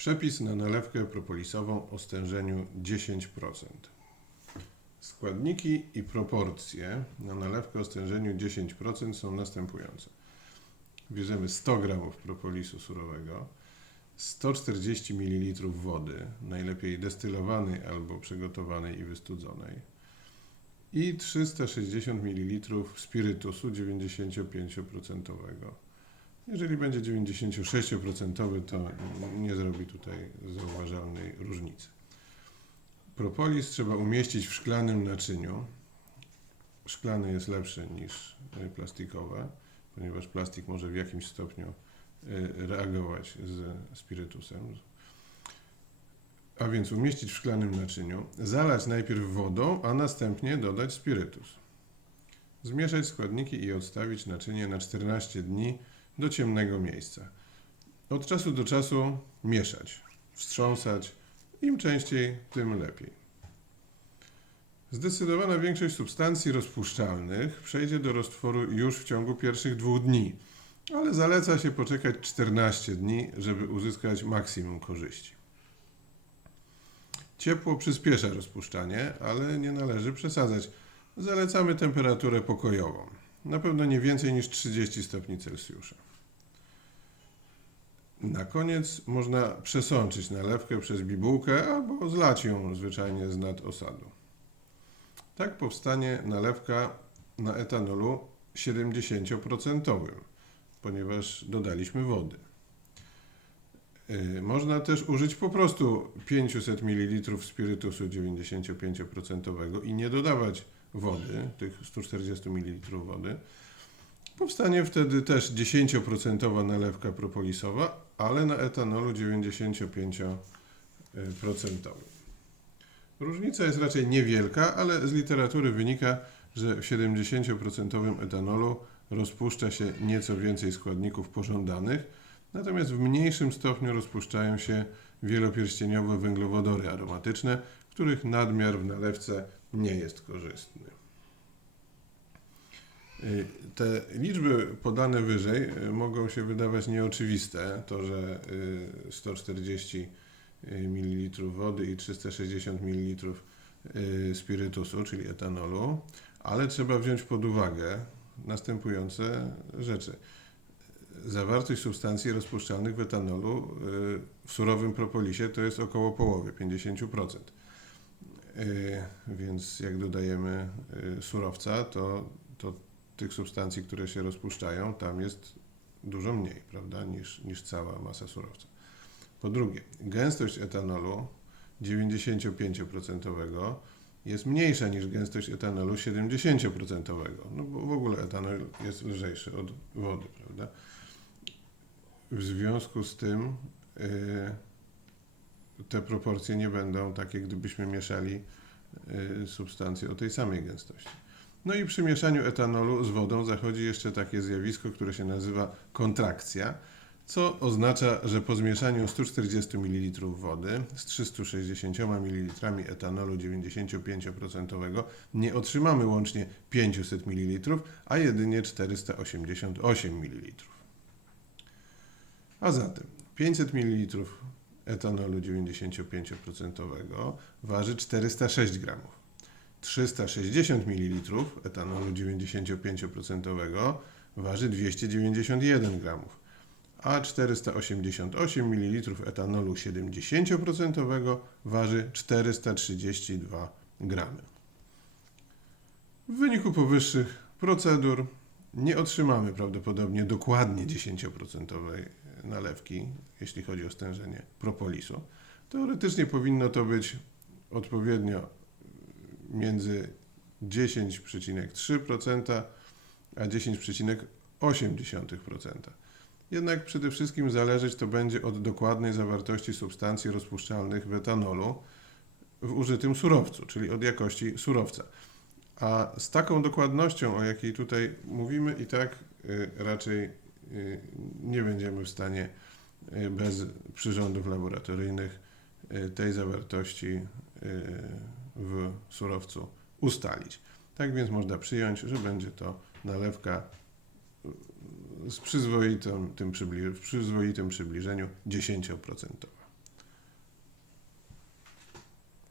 Przepis na nalewkę propolisową o stężeniu 10%. Składniki i proporcje na nalewkę o stężeniu 10% są następujące. Bierzemy 100 g propolisu surowego, 140 ml wody, najlepiej destylowanej albo przygotowanej i wystudzonej i 360 ml spirytusu 95%. Jeżeli będzie 96%, to nie zrobi tutaj zauważalnej różnicy. Propolis trzeba umieścić w szklanym naczyniu. Szklany jest lepszy niż y, plastikowe, ponieważ plastik może w jakimś stopniu y, reagować z spirytusem. A więc umieścić w szklanym naczyniu, zalać najpierw wodą, a następnie dodać spirytus. Zmieszać składniki i odstawić naczynie na 14 dni do ciemnego miejsca. Od czasu do czasu mieszać, wstrząsać. Im częściej, tym lepiej. Zdecydowana większość substancji rozpuszczalnych przejdzie do roztworu już w ciągu pierwszych dwóch dni, ale zaleca się poczekać 14 dni, żeby uzyskać maksimum korzyści. Ciepło przyspiesza rozpuszczanie, ale nie należy przesadzać. Zalecamy temperaturę pokojową. Na pewno nie więcej niż 30 stopni Celsjusza. Na koniec można przesączyć nalewkę przez bibułkę albo zlać ją zwyczajnie z nad osadu. Tak powstanie nalewka na etanolu 70%, ponieważ dodaliśmy wody. Yy, Można też użyć po prostu 500 ml spirytusu 95% i nie dodawać wody, tych 140 ml wody. Powstanie wtedy też 10% nalewka propolisowa, ale na etanolu 95%. Różnica jest raczej niewielka, ale z literatury wynika, że w 70% etanolu rozpuszcza się nieco więcej składników pożądanych, natomiast w mniejszym stopniu rozpuszczają się wielopierścieniowe węglowodory aromatyczne, których nadmiar w nalewce nie jest korzystny. Y, Te liczby podane wyżej y, mogą się wydawać nieoczywiste. To, że y, 140 ml wody i 360 ml y, spirytusu, czyli etanolu, ale trzeba wziąć pod uwagę następujące rzeczy. Zawartość substancji rozpuszczalnych w etanolu y, w surowym propolisie to jest około połowy, 50%. Y, Więc jak dodajemy y, surowca, to, to tych substancji, które się rozpuszczają, tam jest dużo mniej, prawda, niż, niż cała masa surowca. Po drugie, gęstość etanolu 95% jest mniejsza niż gęstość etanolu 70%, no bo w ogóle etanol jest lżejszy od wody, prawda? W związku z tym y, te proporcje nie będą takie, gdybyśmy mieszali y, substancje o tej samej gęstości. No i przy mieszaniu etanolu z wodą zachodzi jeszcze takie zjawisko, które się nazywa kontrakcja, co oznacza, że po zmieszaniu 140 ml wody z 360 ml etanolu 95% nie otrzymamy łącznie 500 ml, a jedynie 488 ml. A zatem 500 ml etanolu 95% waży 406 gramów. 360 ml etanolu 95% waży 291 gramów, a 488 ml etanolu 70% waży 432 gramy. W wyniku powyższych procedur nie otrzymamy prawdopodobnie dokładnie 10% nalewki, jeśli chodzi o stężenie propolisu. Teoretycznie powinno to być odpowiednio między 10,3% a 10,8%. Jednak przede wszystkim zależeć to będzie od dokładnej zawartości substancji rozpuszczalnych w etanolu w użytym surowcu, czyli od jakości surowca. A z taką dokładnością, o jakiej tutaj mówimy, i tak y, raczej y, nie będziemy w stanie y, bez przyrządów laboratoryjnych tej zawartości w surowcu ustalić. Tak więc można przyjąć, że będzie to nalewka y, z przyzwoitym, tym w przyzwoitym przybliżeniu 10%.